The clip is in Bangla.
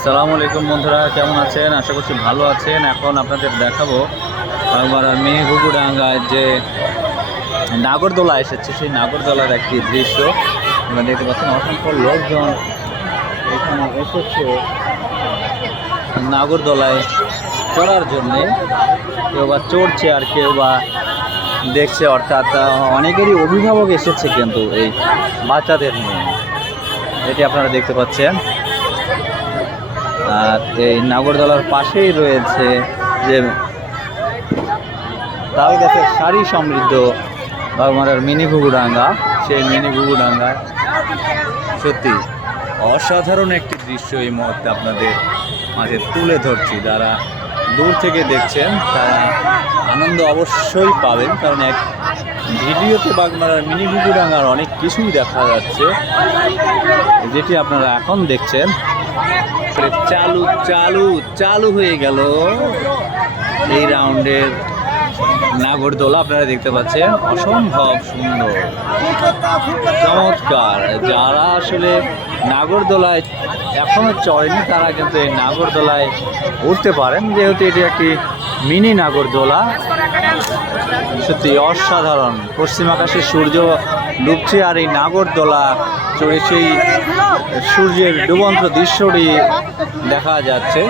আসসালামু আলাইকুম বন্ধুরা, কেমন আছেন? আশা করছি ভালো আছেন। এখন আপনাদের দেখাবো আমার মেঘুগুডাঙ্গায় যে নাগরদোলা এসেছে, সেই নাগরদোলার একটি দৃশ্য। আপনারা দেখতে পাচ্ছেন অসংখ্য লোকজন এখানে এসেছে নাগরদোলায় চড়ার জন্যে। কেউ বা চড়ছে আর কেউ বা দেখছে, অর্থাৎ অনেকেরই অভিভাবক এসেছে কিন্তু এই বাচ্চাদের নিয়ে। এটি আপনারা দেখতে পাচ্ছেন। আর এই নাগরদোলার পাশেই রয়েছে যে তাল গাছের সারি সমৃদ্ধ বাগমারার মিনি ঘুঘুডাঙ্গা। সেই মিনি ঘুঘুডাঙ্গা সত্যি অসাধারণ একটি দৃশ্য এই মুহূর্তে আপনাদের মাঝে তুলে ধরছি। যারা দূর থেকে দেখছেন, তারা আনন্দ অবশ্যই পাবেন, কারণ এক ভিডিওতে বাগমারার মিনি ঘুঘুডাঙ্গার অনেক কিছুই দেখা যাচ্ছে, যেটি আপনারা এখন দেখছেন। চালু চালু চালু হয়ে গেল। এই রাউন্ডের নাগরদোলা আপনারা দেখতে পাচ্ছেন, অসম্ভব সুন্দর। চমৎকার। যারা আসলে নাগরদোলায় এখনও চড়েনি, তারা কিন্তু এই নাগরদোলায় উঠতে পারেন, যেহেতু এটি একটি মিনি নাগরদোলা। সত্যি অসাধারণ। পশ্চিম আকাশে সূর্য ডুবছে আর এই নাগরদোলা চড়ে সেই সূর্যের ডুবন্ত দৃশ্যটি দেখা যাচ্ছে।